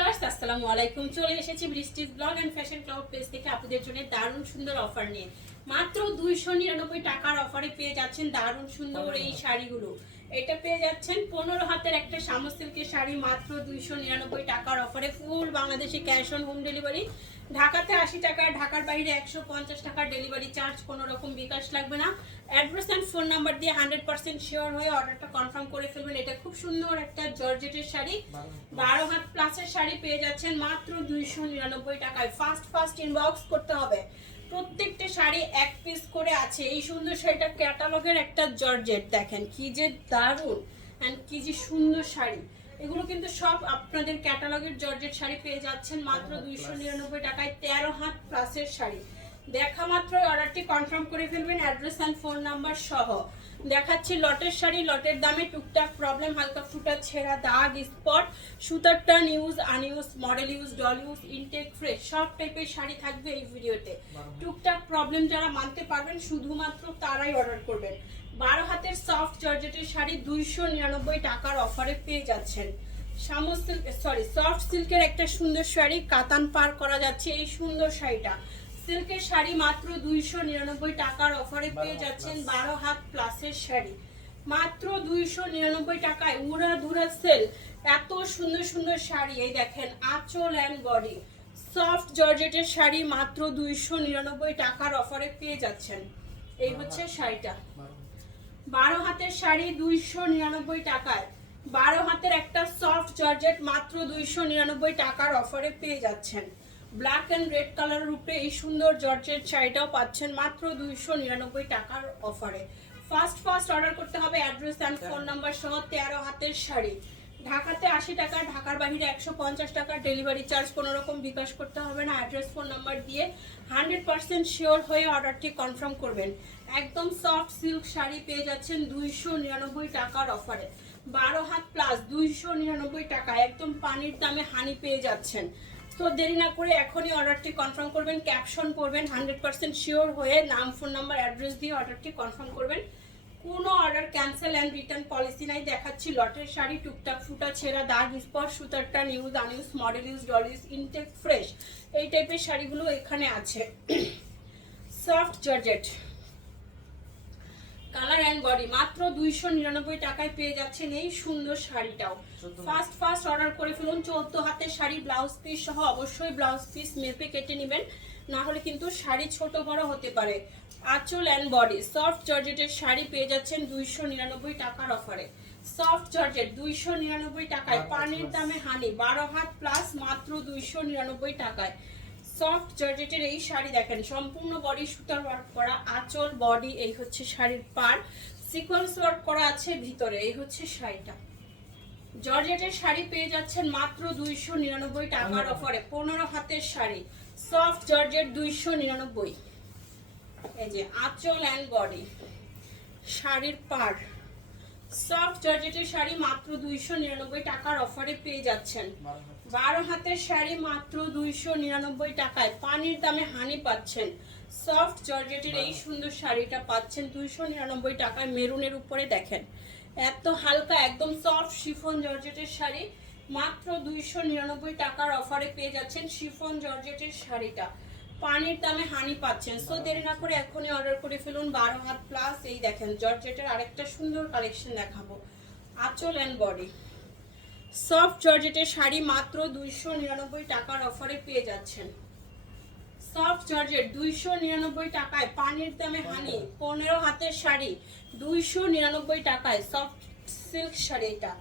আসসালামু আলাইকুম। চলে এসেছি Brishti's blog and fashion cloud page থেকে আপনাদের জন্য দারুণ সুন্দর অফার নিয়ে। মাত্র দুইশো নিরানব্বই টাকার অফারে পেয়ে যাচ্ছেন দারুণ সুন্দর এই শাড়িগুলো। এটা পেয়ে যাচ্ছেন পনেরো হাতের একটা সামো সিল্কের শাড়ি মাত্র দুইশো নিরানব্বই টাকার অফারে ফুল বাংলাদেশে ক্যাশ অন হোম ডেলিভারি ঢাকাতে আশি টাকা ঢাকার বাইরে একশো পঞ্চাশ টাকার ডেলিভারি চার্জ কোনো রকম বিকাশ লাগবে না। অ্যাড্রেস অ্যান্ড ফোন নাম্বার দিয়ে হান্ড্রেড পার্সেন্ট শিওর হয়ে অর্ডারটা কনফার্ম করে ফেলবেন। এটা খুব সুন্দর একটা জর্জেটের শাড়ি। বারো হাত প্লাসের শাড়ি পেয়ে যাচ্ছেন মাত্র দুইশো নিরানব্বই টাকায়। ফার্স্ট ফার্স্ট ইনবক্স করতে হবে। প্রত্যেকটা শাড়ি এক পিস করে আছে। এই সুন্দর শাড়িটা ক্যাটালগের একটা জর্জেট দেখেন কি যে দারুণ অ্যান্ড কি যে সুন্দর শাড়ি। এগুলো কিন্তু সব আপনাদের ক্যাটালগের জর্জেট শাড়ি পেয়ে যাচ্ছেন মাত্র দুইশো নিরানব্বই টাকায় তেরো হাত প্লাসের শাড়ি। দেখা মাত্র অর্ডারটি কনফার্ম করে ফেলবেন অ্যাড্রেস অ্যান্ড ফোন নাম্বার সহ। দেখাচ্ছি লটের শাড়ি লটের দামে টুকটাক প্রবলেম হালকা ফুটা ছেঁড়া দাগ স্পট সুতার টান use unuse model use doll use intake fresh সব টাইপের শাড়ি থাকবে এই ভিডিওতে। টুকটাক প্রবলেম যারা মানতে পারবেন শুধুমাত্র তারাই অর্ডার করবেন। বারো হাতের সফট জর্জেটের শাড়ি দুইশো নিরানব্বই টাকার অফারে পেয়ে যাচ্ছেন। সামো সিল্ক সরি সফট সিল্কের একটা সুন্দর শাড়ি কাতান পার করা যাচ্ছে এই সুন্দর শাড়িটা। সিল্কের শাড়ি মাত্র দুইশো নিরানব্বই টাকার অফারে পেয়ে যাচ্ছেন বারো হাত প্লাসের শাড়ি। মাত্র দুইশো নিরানব্বই টাকায় উড়া ধুরা সেল এত সুন্দর সুন্দর শাড়ি। এই দেখেন অ্যান্ড সফট জর্জেটের শাড়ি মাত্র দুইশো নিরানব্বই টাকার অফারে পেয়ে যাচ্ছেন। এই হচ্ছে শাড়িটা। বারো হাতের শাড়ি দুইশো নিরানব্বই টাকায়। বারো হাতের একটা সফট জর্জেট মাত্র দুইশো নিরানব্বই টাকার অফারে পেয়ে যাচ্ছেন। ব্ল্যাক অ্যান্ড রেড কালারের উপরে এই সুন্দর জর্জেট শাড়িটাও পাচ্ছেন মাত্র দুইশো নিরানব্বই টাকার অফারে। ফার্স্ট ফার্স্ট অর্ডার করতে হবে অ্যাড্রেস অ্যান্ড ফোন নাম্বার সহ তেরো হাতের শাড়ি। ঢাকাতে আশি টাকা ঢাকার বাইরে একশো পঞ্চাশ টাকা ডেলিভারি চার্জ কোনো রকম বিকাশ করতে হবে না। অ্যাড্রেস ফোন নাম্বার দিয়ে হান্ড্রেড পার্সেন্ট শিওর হয়ে অর্ডারটি কনফার্ম করবেন। একদম সফট সিল্ক শাড়ি পেয়ে যাচ্ছেন দুইশো নিরানব্বই টাকার অফারে। বারো হাত প্লাস দুইশো নিরানব্বই টাকা একদম পানির দামে হানি পেয়ে যাচ্ছেন। তো দেরি না করে এখনই অর্ডারটি কনফার্ম করবেন ক্যাপশন করবেন হান্ড্রেড পার্সেন্ট শিওর হয়ে নাম ফোন নাম্বার অ্যাড্রেস দিয়ে অর্ডারটি কনফার্ম করবেন। কোনো order cancel and return policy নাই দেখাচ্ছি লটের শাড়ি টুকটাক ফুটা ছেঁড়া দাগ স্পট সুতারটা নিউজ আনিউজ model use doll use intake fresh এই টাইপের শাড়িগুলো এখানে আছে। Soft georgette colour and body মাত্র দুইশো নিরানব্বই টাকায় পেয়ে যাচ্ছেন এই সুন্দর শাড়িটাও। ফার্স্ট ফার্স্ট অর্ডার করে চৌদ্দ হাতের শাড়ি ব্লাউজ পিস সহ অবশ্যই ব্লাউজ পিস মেপে কেটে নেবেন। না হলে কিন্তু শাড়ি ছোট বড় হতে পারে। আঁচল অ্যান্ড বডি সফট জর্জেটের শাড়ি পেয়ে যাচ্ছেন দুইশো নিরানব্বই টাকার অফারে সফট জর্জেট দুইশো নিরানব্বই টাকায়। পানির দামে হানি বারো হাত প্লাস মাত্র দুইশো নিরানব্বই টাকায়। সফট জর্জেটের এই শাড়ি দেখেন সম্পূর্ণ বডি সুতার ওয়ার্ক করা আঁচল বডি এই হচ্ছে শাড়ির পার সিকোয়েন্স ওয়ার্ক করা আছে ভিতরে এই হচ্ছে শাড়িটা। জর্জেটের শাড়ি পেয়ে যাচ্ছেন মাত্র দুইশো নিরানব্বই টাকার অফারে। পনেরো হাতের শাড়ি। সফট জর্জেট দুইশো নিরানব্বই। এই যে আঁচল অ্যান্ড বডি শাড়ির পার সফট জর্জেটের শাড়ি মাত্র দুইশো নিরানব্বই টাকার অফারে পেয়ে যাচ্ছেন। বারো হাতের শাড়ি মাত্র দুইশো নিরানব্বই টাকায়। পানির দামে হানি পাচ্ছেন। সফট জর্জেটের এই সুন্দর শাড়িটা পাচ্ছেন দুইশো নিরানব্বই টাকায়। মেরুনের উপরে দেখেন। এত হালকা, একদম সফট শিফন জর্জেটের শাড়ি। মাত্র দুইশো নিরানব্বই টাকার অফারে পেয়ে যাচ্ছেন শিফন জর্জেটের শাড়িটা। পানির দামে হানি পাচ্ছেন। সো দেরি না করে এখনই অর্ডার করে ফেলুন বারো হাত প্লাস এই দেখেন, জর্জেটের আরেকটা সুন্দর কালেকশন দেখাবো। আঁচল অ্যান্ড বডি সফট জর্জেটের শাড়ি মাত্র দুইশো নিরানব্বই টাকার অফারে পেয়ে যাচ্ছেন। সফট জর্জেট দুইশো নিরানব্বই টাকায়, পানির দামে হানি পনেরো হাতের শাড়ি, দুইশো নিরানব্বই টাকায় সফট সিল্ক শাড়ি এটা।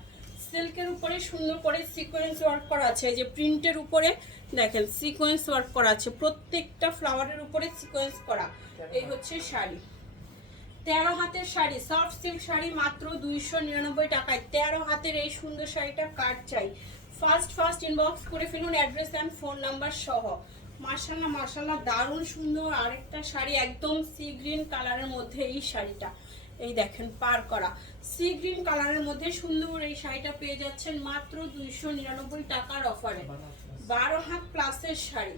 সিল্কের উপরে সুন্দর করে সিকোয়েন্স ওয়ার্ক করা আছে যে প্রিন্টের উপরে, দেখেন সিকোয়েন্স ওয়ার্ক করা আছে, প্রত্যেকটা ফ্লাওয়ারের উপরে সিকোয়েন্স করা, এই হচ্ছে শাড়ি। তেরো হাতের শাড়ি সফট সিল্ক শাড়ি মাত্র দুইশো নিরানব্বই টাকায়, তেরো হাতের এই সুন্দর শাড়িটা কাট চাই? ফার্স্ট ফার্স্ট ইনবক্স করে ফেলুন অ্যাড্রেস অ্যান্ড ফোন নাম্বার সহ। মার্শাল্লাহ মার্শাল্লাহ দারুণ সুন্দর আরেকটা শাড়ি, একদম সি গ্রিন কালারের মধ্যে এই শাড়িটা। এই দেখেন, পার করা। সি গ্রিন কালারের মধ্যে সুন্দর এই শাড়িটা পেয়ে যাচ্ছেন মাত্র দুইশো নিরানব্বই টাকার অফারে। বারো হাত প্লাসের শাড়ি।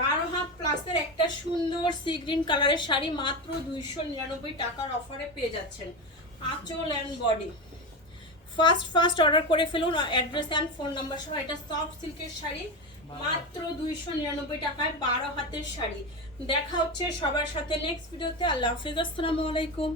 বারো হাত প্লাসের একটা সুন্দর সি গ্রিন কালারের শাড়ি মাত্র দুইশো নিরানব্বই টাকার অফারে পেয়ে যাচ্ছেন। আঁচল and body first first order করে ফেলুন অ্যাড্রেস অ্যান্ড ফোন নাম্বার সহ, এটা সফট সিল্কের শাড়ি। মাত্র দুইশো নিরানব্বই টাকায় বারো হাতের শাড়ি। দেখা হচ্ছে সবার সাথে নেক্সট ভিডিওতে আল্লাহ হাফিজ, আসসালামু আলাইকুম।